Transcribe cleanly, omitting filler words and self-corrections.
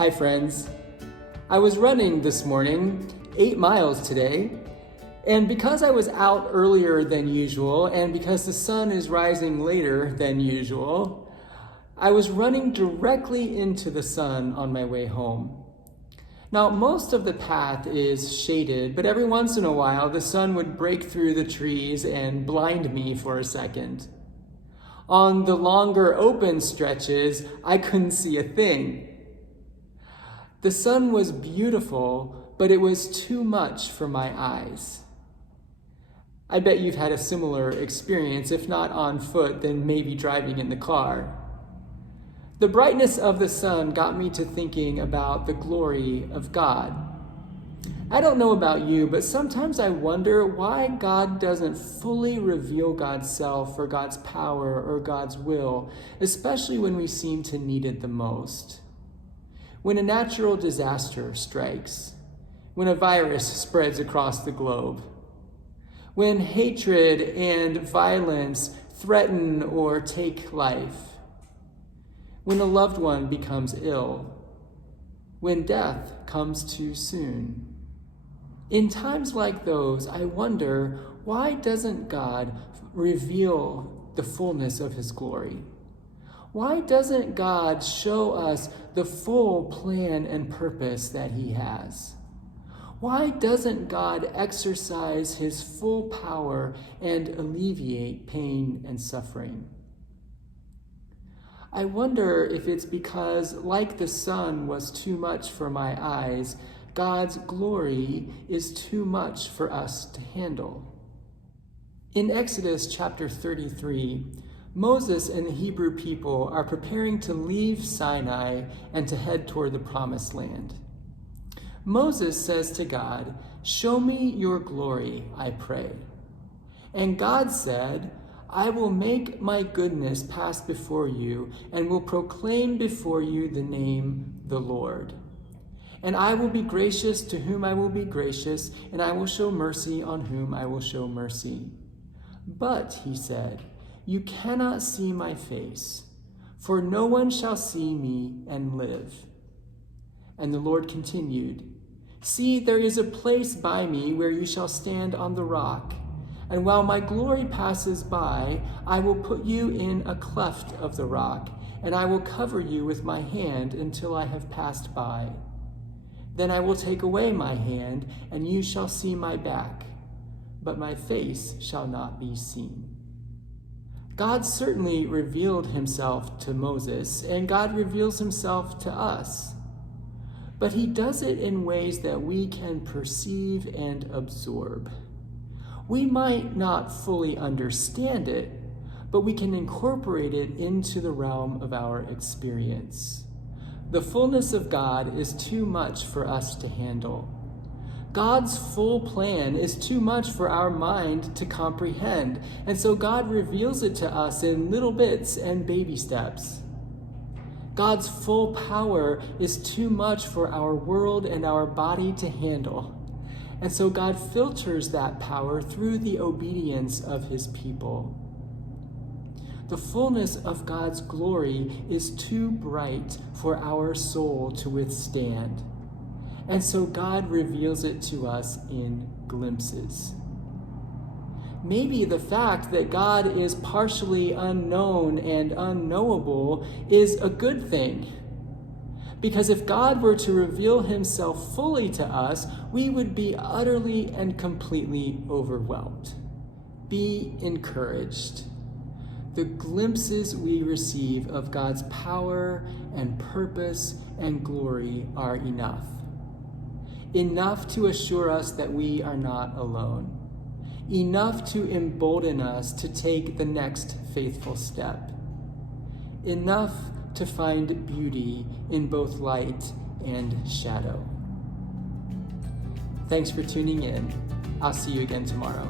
Hi friends. I was running this morning, 8 miles today, and because I was out earlier than usual and because the sun is rising later than usual, I was running directly into the sun on my way home. Now, most of the path is shaded, but every once in a while the sun would break through the trees and blind me for a second. On the longer open stretches, I couldn't see a thing. The sun was beautiful, but it was too much for my eyes. I bet you've had a similar experience, if not on foot, then maybe driving in the car. The brightness of the sun got me to thinking about the glory of God. I don't know about you, but sometimes I wonder why God doesn't fully reveal God's self or God's power or God's will, especially when we seem to need it the most. When a natural disaster strikes, when a virus spreads across the globe, when hatred and violence threaten or take life, when a loved one becomes ill, when death comes too soon. In times like those, I wonder, why doesn't God reveal the fullness of his glory? Why doesn't God show us the full plan and purpose that he has? Why doesn't God exercise his full power and alleviate pain and suffering? I wonder if it's because, like the sun was too much for my eyes, God's glory is too much for us to handle. In Exodus chapter 33, Moses and the Hebrew people are preparing to leave Sinai and to head toward the promised land. Moses says to God, "Show me your glory, I pray." And God said, "I will make my goodness pass before you and will proclaim before you the name, the Lord. And I will be gracious to whom I will be gracious, and I will show mercy on whom I will show mercy. But," he said, "you cannot see my face, for no one shall see me and live." And the Lord continued, "See, there is a place by me where you shall stand on the rock. And while my glory passes by, I will put you in a cleft of the rock, and I will cover you with my hand until I have passed by. Then I will take away my hand, and you shall see my back, but my face shall not be seen." God certainly revealed himself to Moses, and God reveals himself to us. But he does it in ways that we can perceive and absorb. We might not fully understand it, but we can incorporate it into the realm of our experience. The fullness of God is too much for us to handle. God's full plan is too much for our mind to comprehend, and so God reveals it to us in little bits and baby steps. God's full power is too much for our world and our body to handle, and so God filters that power through the obedience of his people. The fullness of God's glory is too bright for our soul to withstand. And so God reveals it to us in glimpses. Maybe the fact that God is partially unknown and unknowable is a good thing. Because if God were to reveal himself fully to us, we would be utterly and completely overwhelmed. Be encouraged. The glimpses we receive of God's power and purpose and glory are enough. Enough to assure us that we are not alone. Enough to embolden us to take the next faithful step. Enough to find beauty in both light and shadow. Thanks for tuning in. I'll see you again tomorrow.